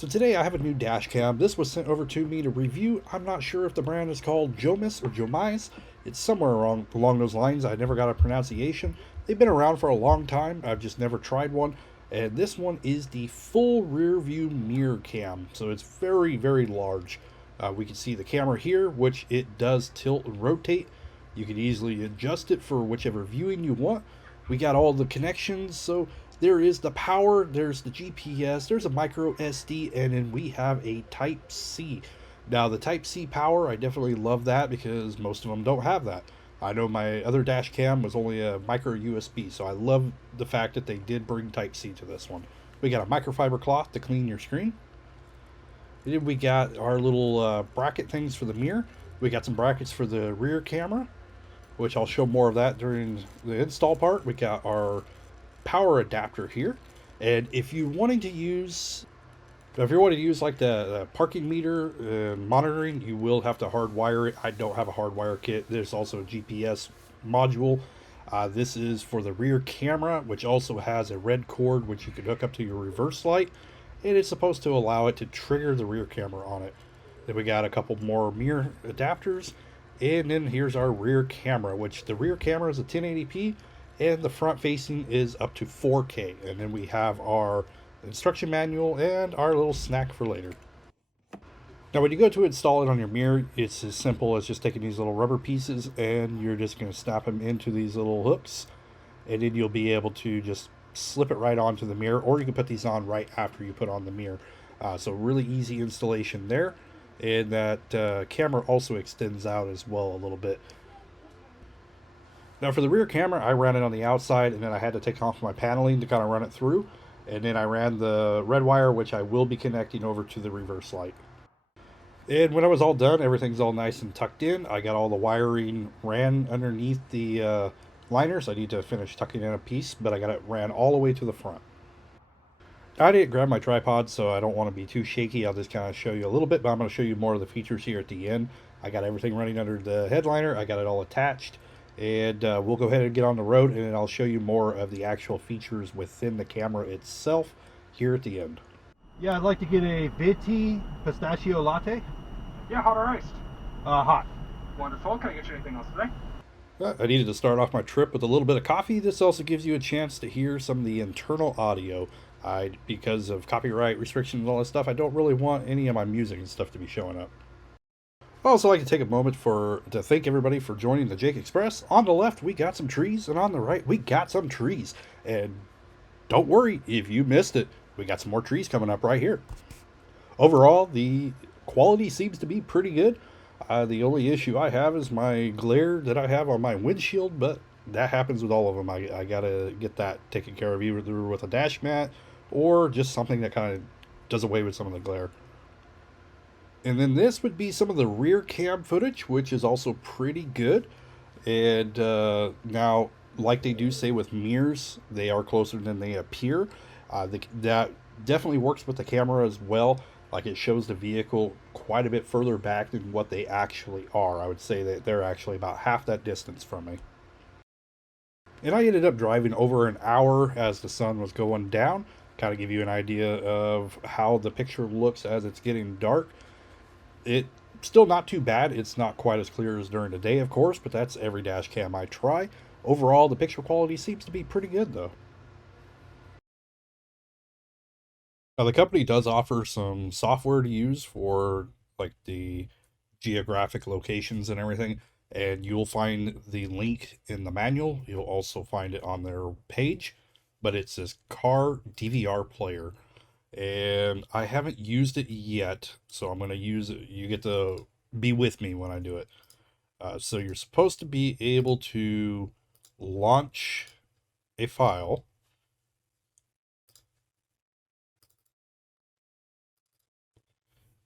So today I have a new dash cam. This was sent over to me to review. I'm not sure if the brand is called Jomise or Jomise. It's somewhere along those lines. I never got a pronunciation. They've been around for a long time. I've just never tried one. And this one is the full rear view mirror cam. So it's very, very large. We can see the camera here, which it does tilt and rotate. You can easily adjust it for whichever viewing you want. We got all the connections, so there is the power, there's the GPS, there's a micro SD, and then we have a Type C. Now, the Type C power, I definitely love that because most of them don't have that. I know my other dash cam was only a micro USB, so I love the fact that they did bring Type C to this one. We got a microfiber cloth to clean your screen. And then we got our little bracket things for the mirror. We got some brackets for the rear camera, which I'll show more of that during the install part. We got our power adapter here. And if you're wanting to use, if you're wanting to use like the parking meter monitoring, you will have to hardwire it. I don't have a hardwire kit. There's also a GPS module. This is for the rear camera, which also has a red cord which you can hook up to your reverse light, and it's supposed to allow it to trigger the rear camera on it. Then we got a couple more mirror adapters, and then here's our rear camera, which the rear camera is a 1080p, and the front facing is up to 4K. And then we have our instruction manual and our little snack for later. Now, when you go to install it on your mirror, it's as simple as just taking these little rubber pieces and you're just going to snap them into these little hooks, and then you'll be able to just slip it right onto the mirror, or you can put these on right after you put on the mirror. So really easy installation there. And that camera also extends out as well a little bit. Now for the rear camera, I ran it on the outside, and then I had to take off my paneling to kind of run it through. And then I ran the red wire, which I will be connecting over to the reverse light. And when I was all done, everything's all nice and tucked in. I got all the wiring ran underneath the liners. I need to finish tucking in a piece, but I got it ran all the way to the front. I didn't grab my tripod, so I don't want to be too shaky. I'll just kind of show you a little bit, but I'm going to show you more of the features here at the end. I got everything running under the headliner. I got it all attached, and we'll go ahead and get on the road, and then I'll show you more of the actual features within the camera itself here at the end. Yeah, I'd like to get a venti pistachio latte. Yeah, hot or iced? Hot. Wonderful. Can I get you anything else today? I needed to start off my trip with a little bit of coffee. This also gives you a chance to hear some of the internal audio. Because of copyright restrictions and all that stuff, I don't really want any of my music and stuff to be showing up. I'd also like to take a moment to thank everybody for joining the Jake Express. On the left, we got some trees, and on the right, we got some trees. And don't worry if you missed it, we got some more trees coming up right here. Overall, the quality seems to be pretty good. The only issue I have is my glare that I have on my windshield, but that happens with all of them. I gotta get that taken care of either with a dash mat or just something that kind of does away with some of the glare. And then this would be some of the rear cam footage, which is also pretty good. And now, like they do say with mirrors, they are closer than they appear. That definitely works with the camera as well. Like it shows the vehicle quite a bit further back than what they actually are. I would say that they're actually about half that distance from me. And I ended up driving over an hour as the sun was going down. Kind of give you an idea of how the picture looks as it's getting dark. It's still not too bad. It's not quite as clear as during the day, of course, but that's every dash cam I try. Overall, the picture quality seems to be pretty good, though. Now, the company does offer some software to use for like the geographic locations and everything, and you'll find the link in the manual. You'll also find it on their page, but it's this car DVR player, and I haven't used it yet, so I'm going to use it. You get to be with me when I do it. So you're supposed to be able to launch a file.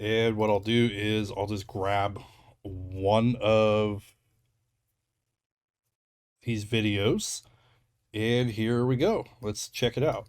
And what I'll do is I'll just grab one of these videos, and here we go. Let's check it out.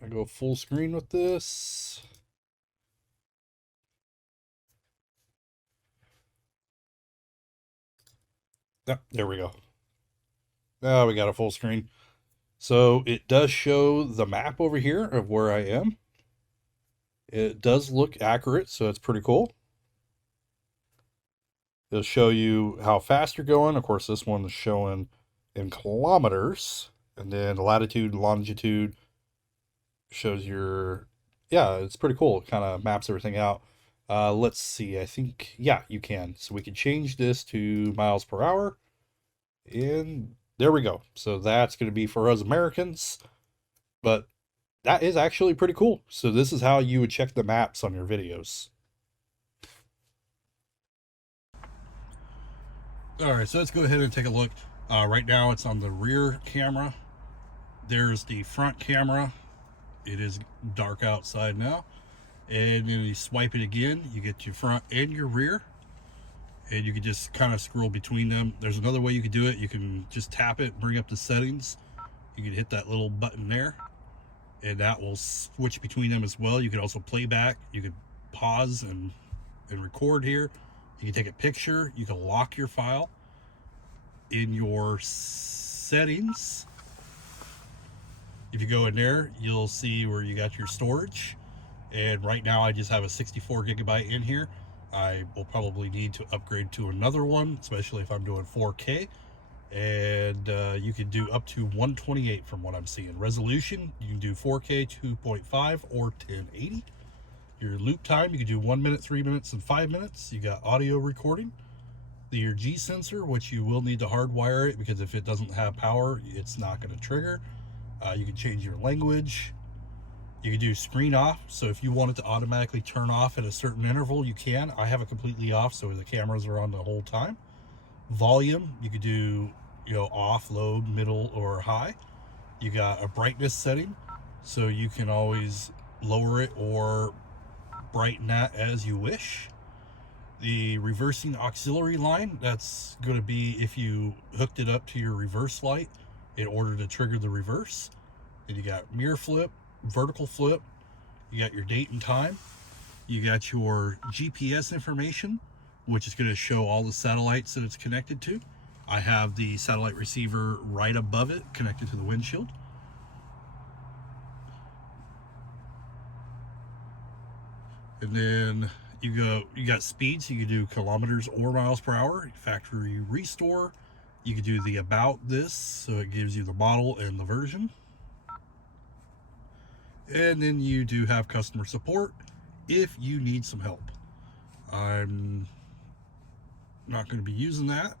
I go full screen with this. Ah, there we go. Now we got a full screen. So it does show the map over here of where I am. It does look accurate, so it's pretty cool. It'll show you how fast you're going. Of course, this one's showing in kilometers, and then the latitude, longitude shows your, yeah, it's pretty cool. It kind of maps everything out. Let's see. I think, yeah, you can. So we can change this to miles per hour, and there we go. So that's going to be for us Americans, but that is actually pretty cool. So this is how you would check the maps on your videos. All right, so let's go ahead and take a look. Right now it's on the rear camera. There's the front camera. It is dark outside now. And then you swipe it again, you get your front and your rear. And you can just kind of scroll between them. There's another way you can do it. You can just tap it, bring up the settings. You can hit that little button there, and that will switch between them as well. You can also play back. You can pause and record here. You can take a picture. You can lock your file. In your settings, if you go in there, you'll see where you got your storage. And right now I just have a 64 gigabyte in here. I will probably need to upgrade to another one, especially if I'm doing 4K. And you can do up to 128 from what I'm seeing. Resolution, you can do 4K, 2.5, or 1080. Your loop time, you can do 1 minute, 3 minutes, and 5 minutes. You got audio recording. Your G sensor, which you will need to hardwire it, because if it doesn't have power, it's not going to trigger. You can change your language. You can do screen off, so if you want it to automatically turn off at a certain interval, you can. I have it completely off, so the cameras are on the whole time. Volume, you could do, off, low, middle, or high. You got a brightness setting, so you can always lower it or brighten that as you wish. The reversing auxiliary line, that's going to be if you hooked it up to your reverse light in order to trigger the reverse. Then you got mirror flip, vertical flip, you got your date and time, you got your GPS information, which is going to show all the satellites that it's connected to. I have the satellite receiver right above it connected to the windshield. And then you got speeds. You can do kilometers or miles per hour. Factory restore. You can do the about this, so it gives you the model and the version. And then you do have customer support if you need some help. I'm not going to be using that.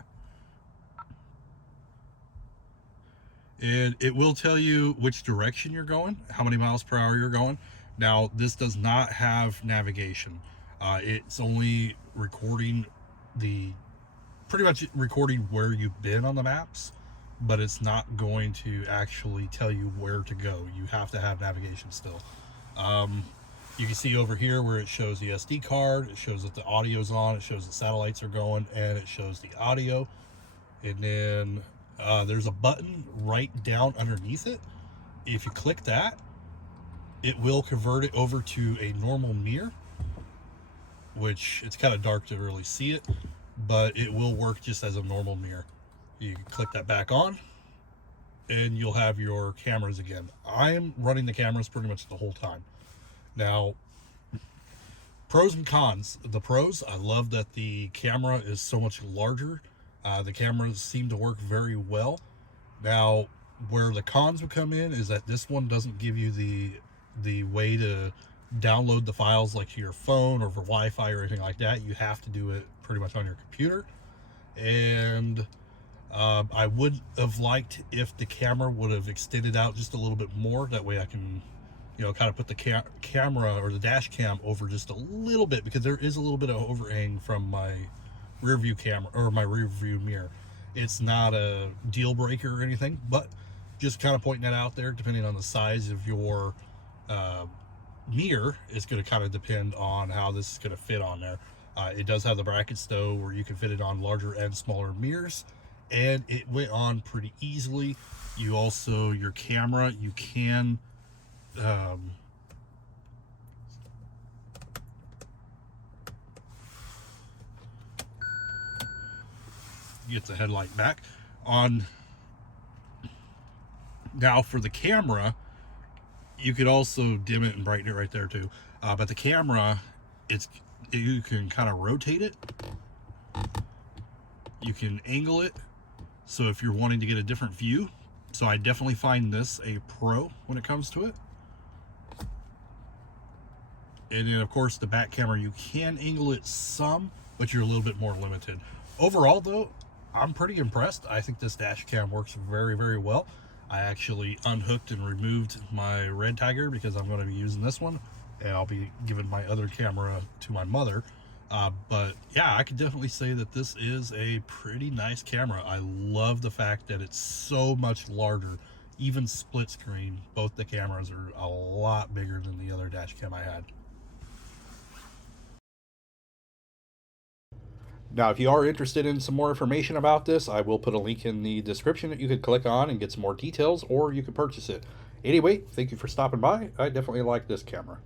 And it will tell you which direction you're going, how many miles per hour you're going. Now, this does not have navigation. It's only recording pretty much recording where you've been on the maps, but it's not going to actually tell you where to go. You have to have navigation still. You can see over here where it shows the SD card, it shows that the audio's on, it shows the satellites are going, and it shows the audio. And then there's a button right down underneath it. If you click that, it will convert it over to a normal mirror, which it's kind of dark to really see it, but it will work just as a normal mirror. You can click that back on and you'll have your cameras again. I am running the cameras pretty much the whole time. Now, pros and cons. The pros, I love that the camera is so much larger. The cameras seem to work very well. Now, where the cons would come in is that this one doesn't give you the way to download the files like to your phone or for Wi-Fi or anything like that. You have to do it pretty much on your computer. And I would have liked if the camera would have extended out just a little bit more. That way I can, kind of put the camera or the dash cam over just a little bit, because there is a little bit of overhang from my rear view camera or my rear view mirror. It's not a deal breaker or anything, but just kind of pointing that out there. Depending on the size of your mirror, it's going to kind of depend on how this is going to fit on there. It does have the brackets though, where you can fit it on larger and smaller mirrors, and it went on pretty easily. You also, your camera, you can get the headlight back on. Now for the camera, you could also dim it and brighten it right there too. But the camera, you can kind of rotate it. You can angle it. So if you're wanting to get a different view, so I definitely find this a pro when it comes to it. And then of course the back camera, you can angle it some, but you're a little bit more limited. Overall though, I'm pretty impressed. I think this dash cam works very, very well. I actually unhooked and removed my Red Tiger because I'm going to be using this one, and I'll be giving my other camera to my mother. But yeah, I could definitely say that this is a pretty nice camera. I love the fact that it's so much larger, even split screen. Both the cameras are a lot bigger than the other dash cam I had. Now, if you are interested in some more information about this, I will put a link in the description that you could click on and get some more details, or you could purchase it. Anyway, thank you for stopping by. I definitely like this camera.